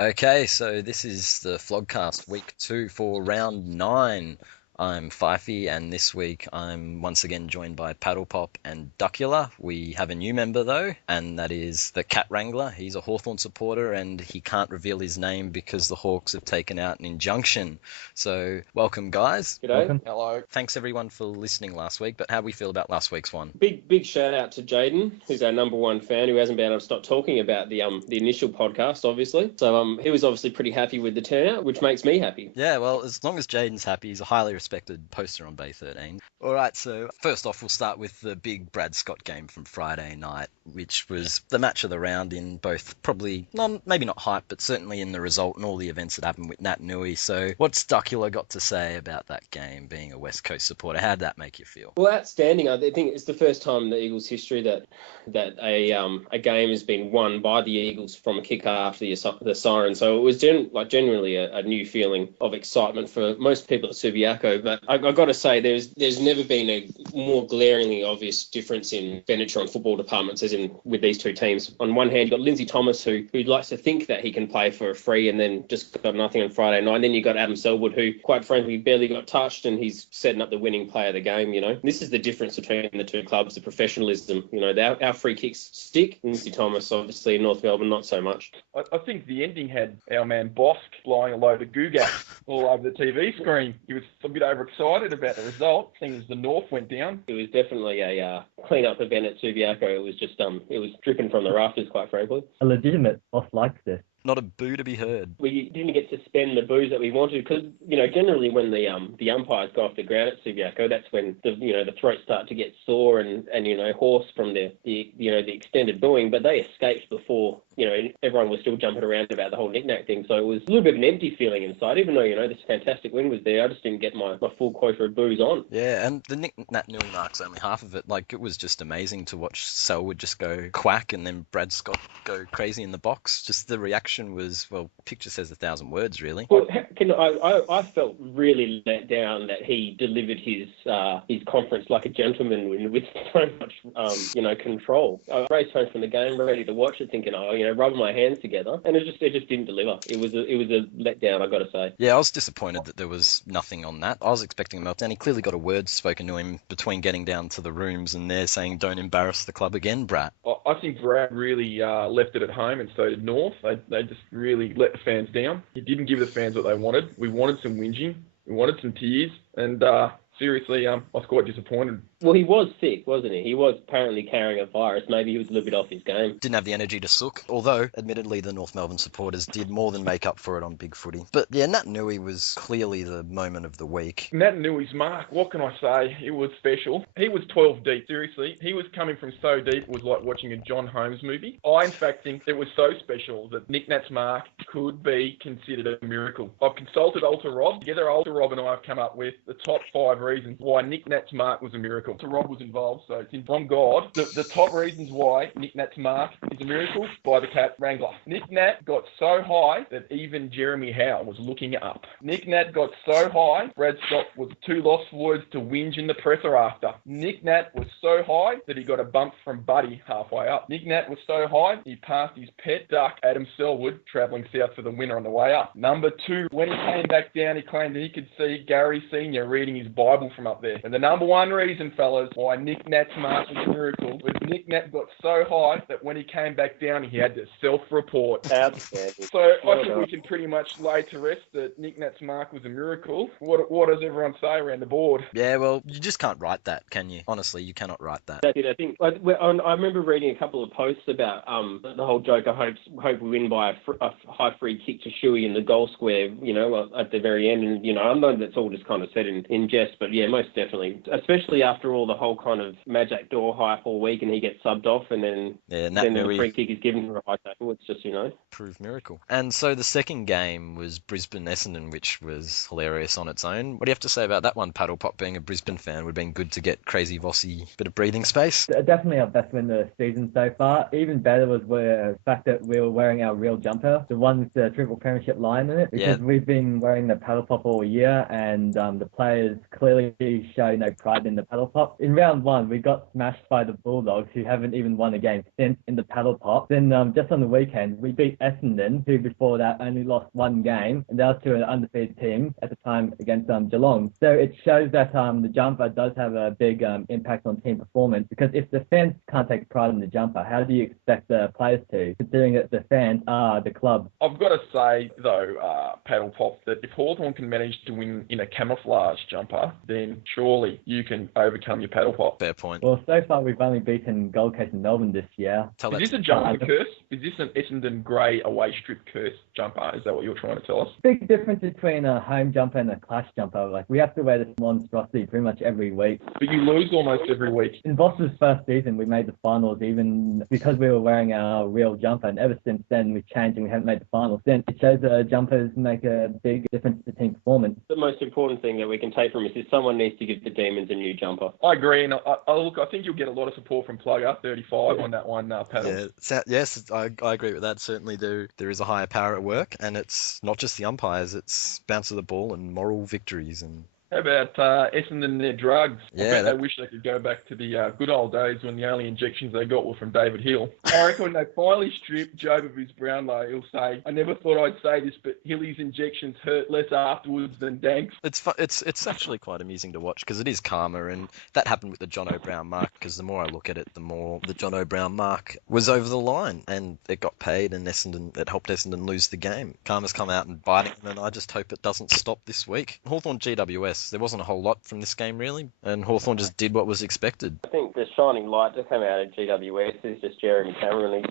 Okay, so this is the Flogcast week 2 for round 9. I'm Fyfie, and this week I'm once again joined by Paddlepop and Duckula. We have a new member though, and that is the Cat Wrangler. He's a Hawthorn supporter and he can't reveal his name because the Hawks have taken out an injunction. So, welcome guys. G'day. Welcome. Hello. Thanks everyone for listening last week, but how do we feel about last week's one? Big shout out to Jaden, who's our number one fan, who hasn't been able to stop talking about the initial podcast, obviously. So he was obviously pretty happy with the turnout, which makes me happy. Yeah, well, as long as Jaden's happy, he's a highly respected poster on Bay 13. All right, so first off, we'll start with the big Brad Scott game from Friday night, which was the match of the round in both probably, maybe not hype, but certainly in the result and all the events that happened with Nat Nui. So what's Duckula got to say about that game, being a West Coast supporter? How'd that make you feel? Well, outstanding. I think it's the first time in the Eagles' history that a game has been won by the Eagles from a kick after the siren. So it was genuinely a new feeling of excitement for most people at Subiaco. But I got to say, there's never been a more glaringly obvious difference in expenditure on football departments as in with these two teams. On one hand, you've got Lindsay Thomas, who likes to think that he can play for a free and then just got nothing on Friday night. And then you've got Adam Selwood, who quite frankly barely got touched, and he's setting up the winning play of the game. This is the difference between the two clubs, the professionalism. Our free kicks stick. Lindsay Thomas, obviously, in North Melbourne, not so much. I think the ending had our man Bosk flying a load of googat all over the TV screen. He was a bit overexcited about the result, seeing as the North went down. It was definitely a clean-up event at Subiaco. It was just it was dripping from the rafters, quite frankly. A legitimate boss likes this. Not a boo to be heard. We didn't get to spend the boos that we wanted because, generally when the umpires go off the ground at Subiaco, that's when the throats start to get sore and hoarse from the extended booing. But they escaped before, everyone was still jumping around about the whole Nic Nat thing. So it was a little bit of an empty feeling inside, even though, this fantastic win was there. I just didn't get my full quota of boos on. Yeah, and the Nic Nat Nui mark's only half of it. Like, it was just amazing to watch Selwood just go quack and then Brad Scott go crazy in the box. Just the reaction was, well, picture says 1,000 words, really. Well, I felt really let down that he delivered his conference like a gentleman with so much control. I raced home from the game ready to watch it, thinking, rubbing my hands together, and it just didn't deliver. It was a letdown, I got to say. Yeah, I was disappointed that there was nothing on that. I was expecting a meltdown. He clearly got a word spoken to him between getting down to the rooms and they're saying, "Don't embarrass the club again, Brat." I think Brad really left it at home, and so did North. They just really let the fans down. He didn't give the fans what they wanted. We wanted some whinging. We wanted some tears. And seriously, I was quite disappointed. Well, he was sick, wasn't he? He was apparently carrying a virus. Maybe he was a little bit off his game. Didn't have the energy to sook, although, admittedly, the North Melbourne supporters did more than make up for it on Big Footy. But yeah, Nat Nui was clearly the moment of the week. Nat Nui's mark, what can I say? It was special. He was 12 deep, seriously. He was coming from so deep, it was like watching a John Holmes movie. I, in fact, think it was so special that Nic Nat's mark could be considered a miracle. I've consulted Alter Rob. Together, Alter Rob and I have come up with the top 5 reasons why Nic Nat's mark was a miracle. Alter Rob was involved, so it's from God. The top reasons why Nic Nat's mark is a miracle by the Cat Wrangler. Nic Nat got so high that even Jeremy Howe was looking up. Nic Nat got so high, Brad Scott was too lost for words to whinge in the presser after. Nic Nat was so high that he got a bump from Buddy halfway up. Nic Nat was so high, he passed his pet duck, Adam Selwood, travelling south for the winner on the way up. Number 2, when he came back down, he claimed that he could see Gary Sr. reading his Bible from up there. And the number 1 reason, fellas, why Nic Nat's mark was a miracle was Nic Nat got so high that when he came back down, he had to self-report. Outstanding. So I think we can pretty much lay to rest that Nic Nat's mark was a miracle. What does everyone say around the board? Yeah, well, you just can't write that, can you? Honestly, you cannot write that. That's it. I think I remember reading a couple of posts about the whole joke. I hope we win by a high free kick to Shuey in the goal square. At the very end, and I know that's all just kind of said in jest, but yeah, most definitely, especially after all the whole kind of Majak Door hype all week, and he gets subbed off, and then the free kick is given for a high tackle. It's just Proved miracle. And so the second game was Brisbane-Essendon, which was hilarious on its own. What do you have to say about that one, Paddlepop? Being a Brisbane fan, would have been good to get Crazy Vossi a bit of breathing space. Definitely our best win of the season so far. Even better was the fact that we were wearing our real jumper, the one with the triple premiership line in it, because we've been wearing the Paddlepop all year, and the players clearly show no pride in the Paddlepop. Paddlepop. In round one, we got smashed by the Bulldogs, who haven't even won a game since in the Paddlepop. Then just on the weekend, we beat Essendon, who before that only lost one game, and that was to an undefeated team at the time against Geelong. So it shows that the jumper does have a big impact on team performance, because if the fans can't take pride in the jumper, how do you expect the players to, considering that the fans are the club? I've got to say, though, Paddlepop, that if Hawthorn can manage to win in a camouflage jumper, then surely you can overcome your Paddlepop. Fair point. Well, so far we've only beaten Gold Coast and Melbourne this year. Is this a jumper curse? Is this an Essendon grey away strip curse jumper? Is that what you're trying to tell us? Big difference between a home jumper and a clash jumper. Like, we have to wear this monstrosity pretty much every week. But you lose almost every week. In Voss's first season, we made the finals even because we were wearing our real jumper, and ever since then we've changed and we haven't made the finals. Then it shows that jumpers make a big difference to team performance. The most important thing that we can take from this is someone needs to give the Demons a new jumper. I agree, and I think you'll get a lot of support from Plugger 35 on that one, Paddle. Yeah, yes, I agree with that. Certainly there is a higher power at work, and it's not just the umpires, it's bounce of the ball and moral victories. And how about Essendon and their drugs? Yeah, I bet they wish they could go back to the good old days when the only injections they got were from David Hill. I reckon when they finally strip Job of his Brownlow, he'll say, "I never thought I'd say this, but Hilly's injections hurt less afterwards than Dank's." It's actually quite amusing to watch, because it is karma, and that happened with the John O'Brien mark, because the more I look at it, the more the John O'Brien mark was over the line, and it got paid, and it helped Essendon lose the game. Karma's come out and biting them, and I just hope it doesn't stop this week. Hawthorn GWS, there wasn't a whole lot from this game really, and Hawthorn just did what was expected. I think the shining light that came out of GWS is just Jeremy Cameron.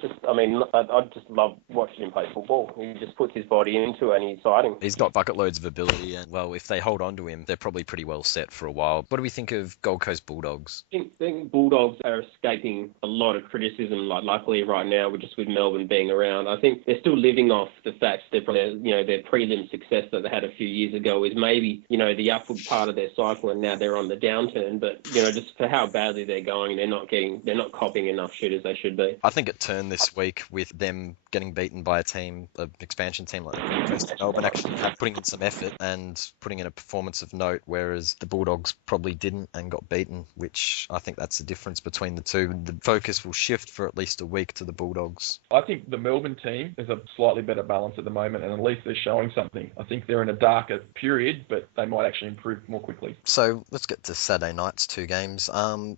I just love watching him play football. He just puts his body into it and he's exciting. He's got bucket loads of ability, and well, if they hold on to him, they're probably pretty well set for a while. What do we think of Gold Coast Bulldogs? I think Bulldogs are escaping a lot of criticism, luckily right now, with Melbourne being around. I think they're still living off the fact that their prelim success that they had a few years ago is maybe, the upward part of their cycle, and now they're on the downturn. But just for how badly they're going, they're not copying enough shit as they should be. I think it turned this week with them getting beaten by an expansion team like the Gold Coast and Melbourne, actually putting in some effort and putting in a performance of note, whereas the Bulldogs probably didn't and got beaten, which I think that's the difference between the two. The focus will shift for at least a week to the Bulldogs. I think the Melbourne team is a slightly better balance at the moment, and at least they're showing something. I think they're in a darker period, but they might actually improve more quickly. So let's get to Saturday night's two games.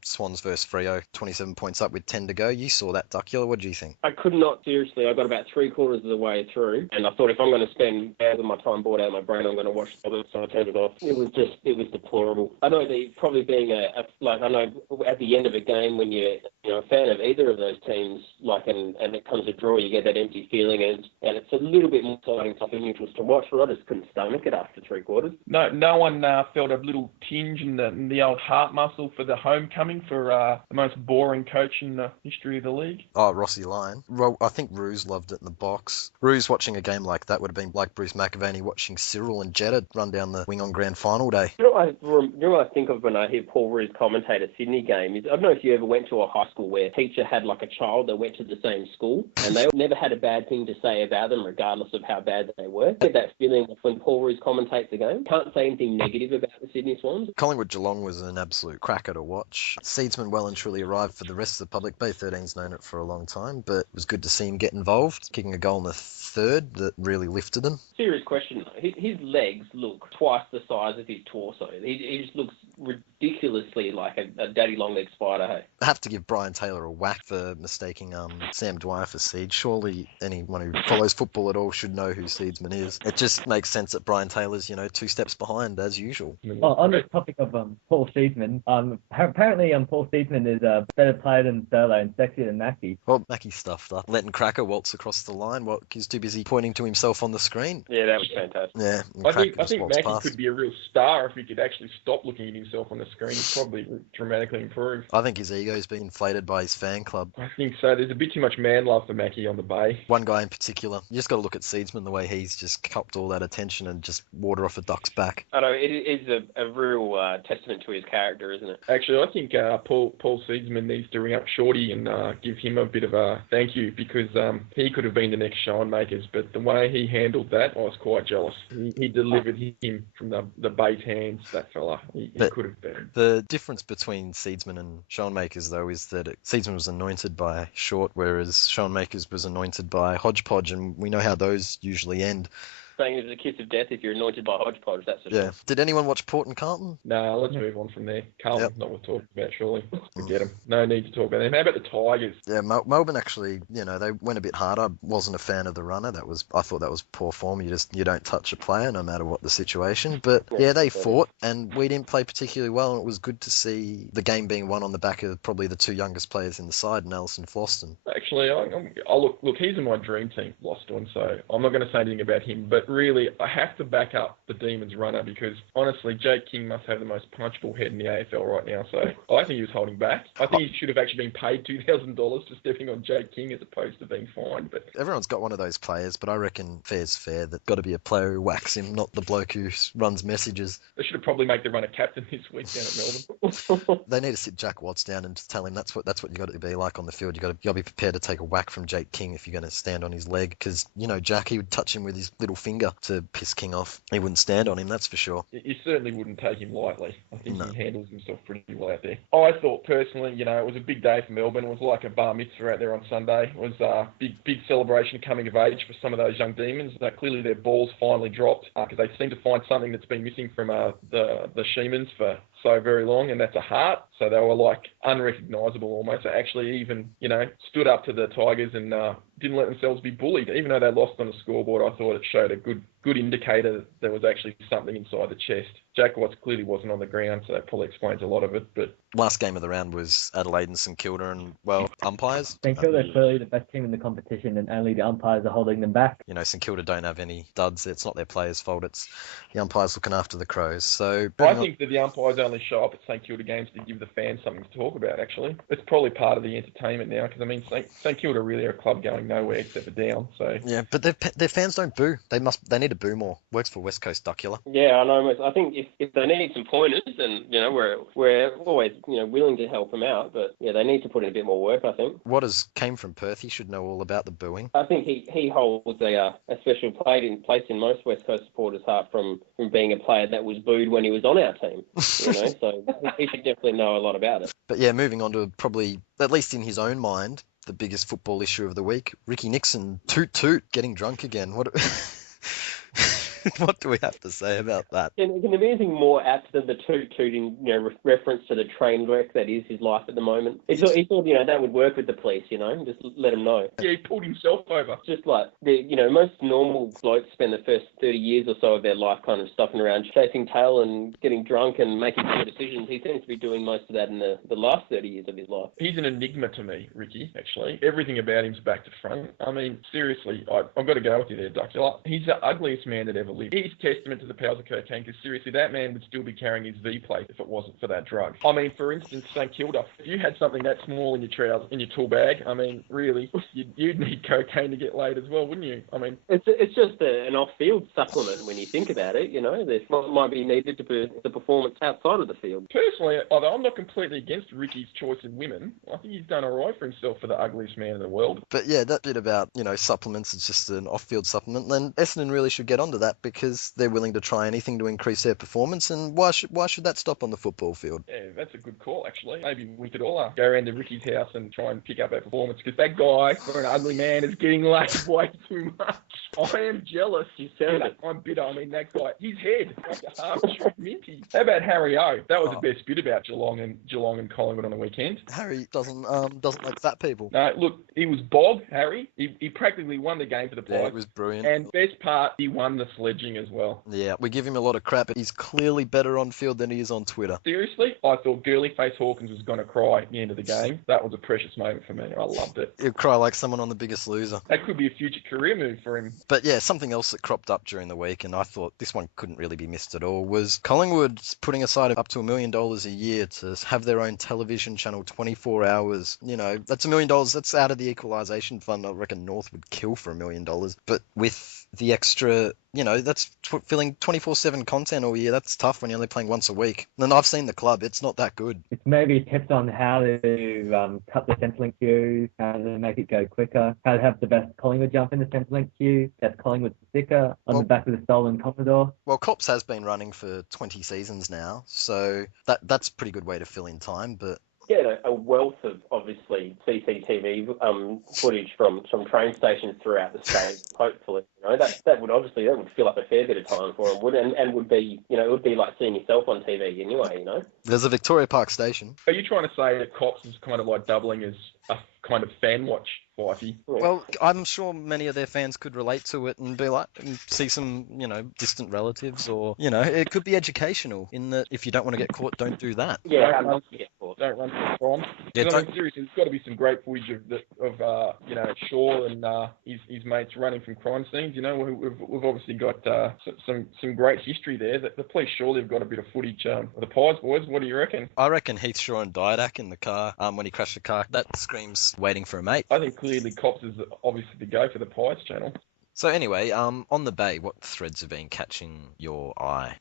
Swans versus Freo, 27 points up with 10 to go. You saw that, Duckula. What do you think? I could not, seriously. I got about 3/4 of the way through, and I thought if I'm going to spend hours of my time bored out of my brain, I'm going to watch it, so I turned it off. It was deplorable. I know probably being I know at the end of a game when you're a fan of either of those teams, and it comes to draw, you get that empty feeling, and it's a little bit more exciting for neutrals to watch, but I just couldn't stomach it after 3/4. No one felt a little tinge in the old heart muscle for the homecoming for the most boring coach in the history of the league. Oh, Rossi Lyon. Well, I think Ruse loved it in the box. Ruse watching a game like that would have been like Bruce McAvaney watching Cyril and Jetta run down the wing on grand final day. You know what I think of when I hear Paul Ruse commentate a Sydney game? I don't know if you ever went to a high school where a teacher had a child that went to the same school, and they never had a bad thing to say about them, regardless of how bad they were. I get that feeling when Paul Ruse commentates a game. Can't say anything negative about the Sydney Swans. Collingwood Geelong was an absolute cracker to watch. Seedsman well and truly arrived for the rest of the public. B13's known it for a long time, but it was good to see him get involved, kicking a goal in the third that really lifted him. Serious question. His legs look twice the size of his torso. He just looks ridiculously like a daddy long leg spider. Hey, I have to give Brian Taylor a whack for mistaking Sam Dwyer for Seed. Surely anyone who follows football at all should know who Seedsman is. It just makes sense that Brian Taylor's 2 steps behind as usual. On the topic of Paul Seedsman, apparently Paul Seedsman is a better player than Thurlow and sexier than Mackie. Well, Mackie stuffed up, letting Cracker waltz across the line while he's too busy pointing to himself on the screen. Yeah, that was fantastic. Yeah, I think Mackie could be a real star if he could actually stop looking at himself on the screen. He'd probably dramatically improve. I think his ego's been inflated by his fan club. I think so. There's a bit too much man love for Mackie on the Bay. One guy in particular. You just got to look at Seedsman, the way he's just copped all that attention and just water off a duck's back. I know, it is a real testament to his character, isn't it? Actually, I think Paul Seedsman needs to ring up Shorty and give him a bit of a thank you, because he could have been the next Shine Makers, but the way he handled that, I was quite jealous. He delivered him from the bait hands, that fella. He could have been. The difference between Seedsman and Schoenmakers, though, is that Seedsman was anointed by Short, whereas Schoenmakers was anointed by Hodgepodge, and we know how those usually end. Saying it was a kiss of death if you're anointed by Hodgepodge, that's for sure. Did anyone watch Port and Carlton? No, let's move on from there. Carlton's not worth talking about, surely. Forget them. Mm. No need to talk about them. How about the Tigers? Yeah, Melbourne actually, they went a bit hard. I wasn't a fan of the runner. I thought that was poor form. You don't touch a player no matter what the situation. But yeah, they fought, and we didn't play particularly well. And it was good to see the game being won on the back of probably the two youngest players in the side, Nelson Floston. Actually, look, he's in my dream team, Floston, so I'm not going to say anything about him. But really, I have to back up the Demons runner because honestly, Jake King must have the most punchable head in the AFL right now. So I think he was holding back. I think he should have actually been paid $2,000 for stepping on Jake King as opposed to being fined. But everyone's got one of those players, but I reckon fair's fair. That got to be a player who whacks him, not the bloke who runs messages. They should have probably made the runner captain this week down at Melbourne. They need to sit Jack Watts down and just tell him that's what you got to be like on the field. You got to be prepared to take a whack from Jake King if you're going to stand on his leg, because Jack, he would touch him with his little finger to piss King off. He wouldn't stand on him, that's for sure. You certainly wouldn't take him lightly. I think he handles himself pretty well out there. I thought personally, it was a big day for Melbourne. It was like a bar mitzvah out there on Sunday. It was a big celebration coming of age for some of those young Demons. Clearly their balls finally dropped because they seem to find something that's been missing from the Shemans for so very long, and that's a heart. So they were like unrecognisable almost. They actually even, stood up to the Tigers and didn't let themselves be bullied. Even though they lost on the scoreboard, I thought it showed a good indicator that there was actually something inside the chest. Jack Watts clearly wasn't on the ground, so that probably explains a lot of it. But last game of the round was Adelaide and St Kilda, and umpires. St Kilda are clearly the best team in the competition, and only the umpires are holding them back. St Kilda don't have any duds. It's not their players' fault. It's the umpires looking after the Crows. So I think that the umpires only show up at St Kilda games to give the fans something to talk about. Actually, it's probably part of the entertainment now because St Kilda really are a club going nowhere except for down. So yeah, but their fans don't boo. They need to boo more. Works for West Coast Duckula. Yeah, I know. I think if they need some pointers, then we're always willing to help them out. But yeah, they need to put in a bit more work, I think. Waters came from Perth. He should know all about the booing. I think he holds a special place in most West Coast supporters' heart from being a player that was booed when he was on our team. So he should definitely know a lot about it. But yeah, moving on to probably, at least in his own mind, the biggest football issue of the week. Ricky Nixon, toot, getting drunk again. What do we have to say about that? Can there be anything more apt than the tooting, reference to the train wreck that is his life at the moment? He thought, that would work with the police, just let him know. Yeah, he pulled himself over. Just like, most normal blokes spend the first 30 years or so of their life kind of stuffing around, chasing tail and getting drunk and making poor decisions. He seems to be doing most of that in the last 30 years of his life. He's an enigma to me, Ricky, actually. Everything about him's back to front. I mean, seriously, I've got to go with you there, Duckula. He's the ugliest man that ever lived. He's testament to the powers of cocaine because seriously, that man would still be carrying his V plate if it wasn't for that drug. I mean, for instance, St Kilda, if you had something that small in your trousers, in your tool bag, I mean, really, you'd need cocaine to get laid as well, wouldn't you? I mean, it's just an off-field supplement when you think about it. This might be needed to be the performance outside of the field. Personally, although I'm not completely against Ricky's choice in women, I think he's done all right for himself for the ugliest man in the world. But yeah, that bit about supplements, it's just an off-field supplement. Then Essendon really should get onto that because they're willing to try anything to increase their performance, and why should that stop on the football field? Yeah, that's a good call, actually. Maybe we could all go around to Ricky's house and try and pick up our performance, because that guy, for an ugly man, is getting laid way too much. I am jealous. I'm bitter. I mean, that guy, his head, like a half-shot minty. How about Harry O? That was the best bit about Geelong and Collingwood on the weekend. Harry doesn't like fat people. No, look, he was Bob, Harry. He practically won the game for the Pies. Yeah, it was brilliant. And best part, he won the sledging as well. Yeah, we give him a lot of crap, but he's clearly better on field than he is on Twitter. Seriously, I thought Girly Face Hawkins was going to cry at the end of the game. That was a precious moment for me. I loved it. He'll cry like someone on The Biggest Loser. That could be a future career move for him. But yeah, something else that cropped up during the week, and I thought this one couldn't really be missed at all, was Collingwood putting aside up to $1 million a year to have their own television channel 24 hours. That's $1 million. That's out of the equalisation fund. I reckon North would kill for $1 million. But with the extra, that's filling 24/7 content all year. That's tough when you're only playing once a week. And I've seen the club; it's not that good. It's maybe tips on how to cut the Centrelink queue, how to make it go quicker, how to have the best Collingwood jump in the Centrelink queue, that's Collingwood sticker on the back of the stolen Commodore. Well, Cops has been running for 20 seasons now, so that's a pretty good way to fill in time, but Get a wealth of, obviously, CCTV footage from train stations throughout the state. Hopefully, that would fill up a fair bit of time for them, and would be, it would be like seeing yourself on TV anyway, There's a Victoria Park station. Are you trying to say that Cops is kind of like doubling as a kind of fan watch, Fyfie? Well, I'm sure many of their fans could relate to it and be like, and see some, distant relatives, or, it could be educational in that if you don't want to get caught, don't do that. Yeah, how not to get caught. Don't run from crime. Yeah, Seriously, there's got to be some great footage of Shaw and his mates running from crime scenes. We've obviously got some great history there. The police surely have got a bit of footage of the Pies boys. What do you reckon? I reckon Heath Shaw and Didak in the car, when he crashed the car, that screams waiting for a mate. I think clearly Cops is obviously the go for the Pies channel. So anyway, on the Bay, what threads have been catching your eye?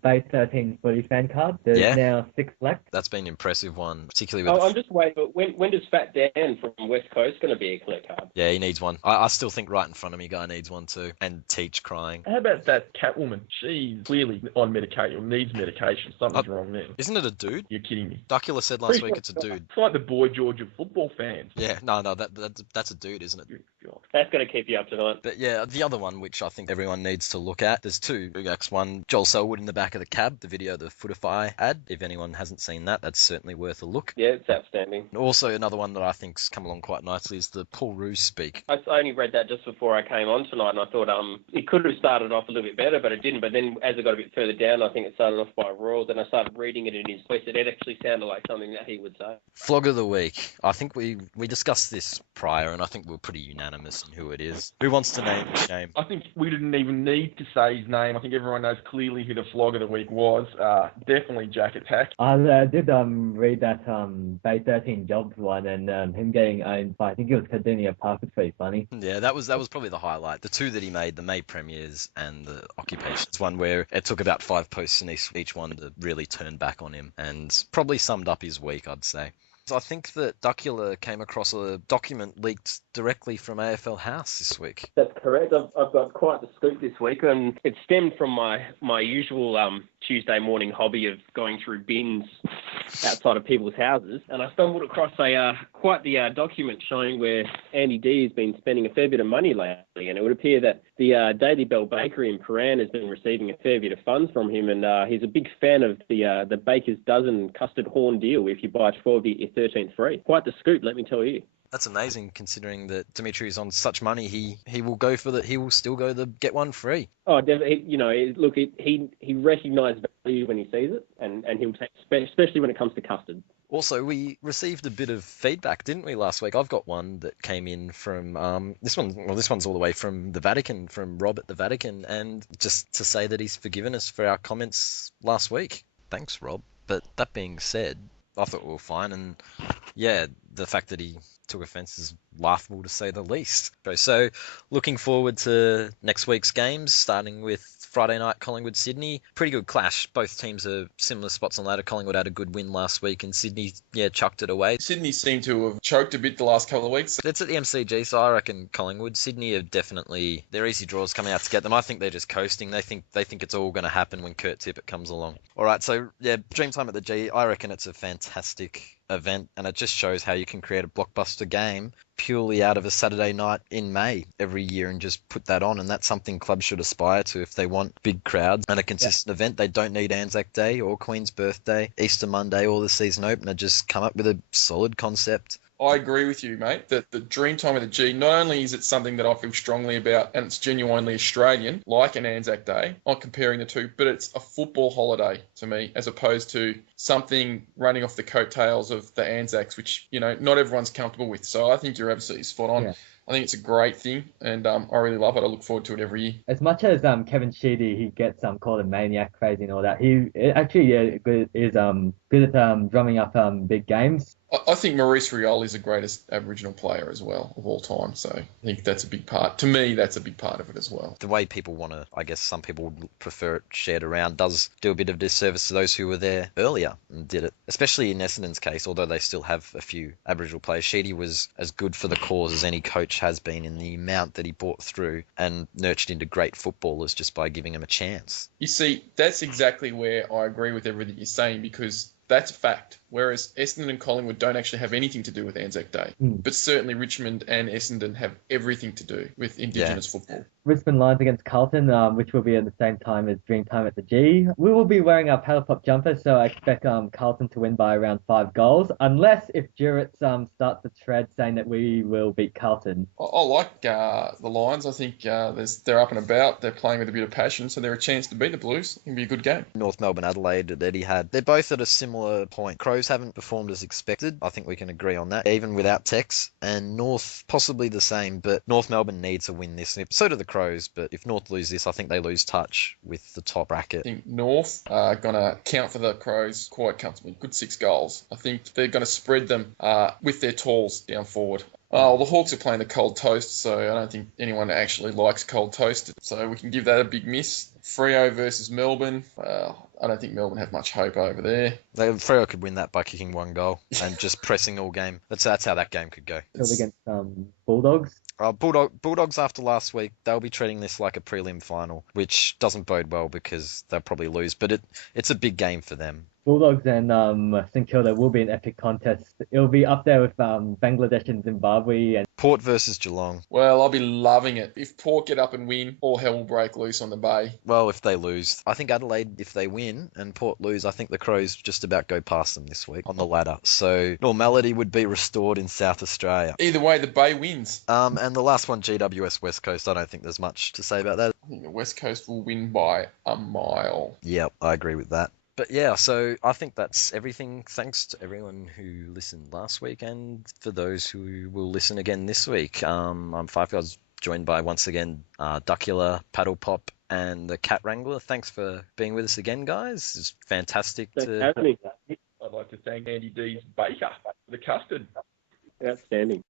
Bay 13 footy fan card. There's now 6 left. That's been an impressive one, particularly with... I'm just waiting, but when does Fat Dan from West Coast going to be a collect card? Yeah, he needs one. I still think right in front of me guy needs one too. And Teach crying. How about that Catwoman? She's clearly on medication, needs medication. Something's wrong there. Isn't it a dude? You're kidding me. Duckula said last week it's a dude. It's like the Boy George of football fans. Yeah, no, that's a dude, isn't it? God. That's going to keep you up tonight. But yeah, the other one, which I think everyone needs to look at, there's two. One, Joel Selwood in the back of the cab, the video, the Fyfie ad. If anyone hasn't seen that, that's certainly worth a look. Yeah, it's outstanding. And also another one that I think's come along quite nicely is the Paul Roos speak. I only read that just before I came on tonight, and I thought it could have started off a little bit better, but it didn't. But then as I got a bit further down, I think it started off by Royals, and I started reading it in his voice, and it actually sounded like something that he would say. Flog of the week. I think we discussed this prior, and I think we're pretty unanimous in who it is. Who wants to name the shame? I think we didn't even need to say his name. I think everyone knows clearly who the flog of the week was. Definitely Jack Attack. I did read that Bay 13 Jobs one, and him getting owned by, I think it was Cardinia Park, was pretty funny. Yeah, that was probably the highlight. The two that he made, the May premieres and the Occupations one, where it took about 5 posts in each one to really turn back on him, and probably summed up his week, I'd say. I think that Duckula came across a document leaked directly from AFL House this week. That's correct. I've got quite the scoop this week, and it stemmed from my usual Tuesday morning hobby of going through bins outside of people's houses, and I stumbled across quite the document showing where Andy D has been spending a fair bit of money lately, and it would appear that the Daily Bell Bakery in Paran has been receiving a fair bit of funds from him, and he's a big fan of the Baker's Dozen custard horn deal. If you buy 12, you get 13 free. Quite the scoop, let me tell you. That's amazing, considering that Dimitri is on such money. He will go for he will still go the get one free. Oh, definitely. Look, he recognises value when he sees it, and he'll take, especially when it comes to custard. Also, we received a bit of feedback, didn't we, last week? I've got one that came in from this one's all the way from the Vatican, from Rob at the Vatican, and just to say that he's forgiven us for our comments last week. Thanks, Rob. But that being said, I thought we were fine, and yeah, the fact that he took offence is laughable to say the least. So, looking forward to next week's games, starting with Friday night, Collingwood-Sydney. Pretty good clash. Both teams are similar spots on ladder. Collingwood had a good win last week, and Sydney, chucked it away. Sydney seem to have choked a bit the last couple of weeks. It's at the MCG, so I reckon Collingwood. Sydney are definitely, they're easy draws coming out to get them. I think they're just coasting. They think it's all going to happen when Kurt Tippett comes along. All right, so yeah, Dreamtime at the G. I reckon it's a fantastic event, and it just shows how you can create a blockbuster game purely out of a Saturday night in May every year and just put that on, and that's something clubs should aspire to if they want big crowds and a consistent event. They don't need Anzac Day or Queen's Birthday, Easter Monday or the season opener. Just come up with a solid concept. I agree with you, mate, that the Dreamtime of the G, not only is it something that I feel strongly about and it's genuinely Australian, like an Anzac Day, I'm comparing the two, but it's a football holiday to me as opposed to something running off the coattails of the Anzacs, which, not everyone's comfortable with. So I think you're absolutely spot on. Yeah. I think it's a great thing, and I really love it. I look forward to it every year. As much as Kevin Sheedy, he gets called a maniac, crazy and all that, he actually is good at drumming up big games. I think Maurice Rioli is the greatest Aboriginal player as well of all time. So I think that's a big part. To me, that's a big part of it as well. The way people want to, I guess some people would prefer it shared around, does do a bit of disservice to those who were there earlier and did it. Especially in Essendon's case, although they still have a few Aboriginal players. Sheedy was as good for the cause as any coach has been in the amount that he brought through and nurtured into great footballers just by giving them a chance. You see, that's exactly where I agree with everything you're saying, because that's a fact. Whereas Essendon and Collingwood don't actually have anything to do with Anzac Day. But certainly Richmond and Essendon have everything to do with Indigenous football. Brisbane Lions against Carlton, which will be at the same time as Dreamtime at the G. We will be wearing our Paddlepop jumpers, so I expect Carlton to win by around 5 goals, unless if Jurits starts the thread saying that we will beat Carlton. I like the Lions. I think they're up and about. They're playing with a bit of passion, so they're a chance to beat the Blues. It'll be a good game. North Melbourne Adelaide that Eddie had, they're both at a similar point. Crows haven't performed as expected. I think we can agree on that, even without Tex. And North, possibly the same, but North Melbourne needs to win this. So do the Crows, but if North lose this, I think they lose touch with the top bracket. I think North are going to count for the Crows quite comfortably. Good 6 goals. I think they're going to spread them with their talls down forward. Oh, the Hawks are playing the cold toast, so I don't think anyone actually likes cold toast. So we can give that a big miss. Freo versus Melbourne. I don't think Melbourne have much hope over there. Freo could win that by kicking 1 goal and just pressing all game. That's how that game could go. Still against Bulldogs. Bulldogs after last week, they'll be treating this like a prelim final, which doesn't bode well because they'll probably lose. But it's a big game for them. Bulldogs and St Kilda will be an epic contest. It'll be up there with Bangladesh and Zimbabwe. And Port versus Geelong. Well, I'll be loving it. If Port get up and win, all hell will break loose on the Bay. Well, if they lose. I think Adelaide, if they win and Port lose, I think the Crows just about go past them this week on the ladder. So normality would be restored in South Australia. Either way, the Bay wins. And the last one, GWS West Coast, I don't think there's much to say about that. I think the West Coast will win by a mile. Yep, I agree with that. But yeah, so I think that's everything. Thanks to everyone who listened last week and for those who will listen again this week. I'm Fyfie. I was joined by, once again, Duckula, Paddlepop, and the Cat Wrangler. Thanks for being with us again, guys. It's fantastic Thanks for having me. I'd like to thank Andy D's Baker for the custard. Outstanding.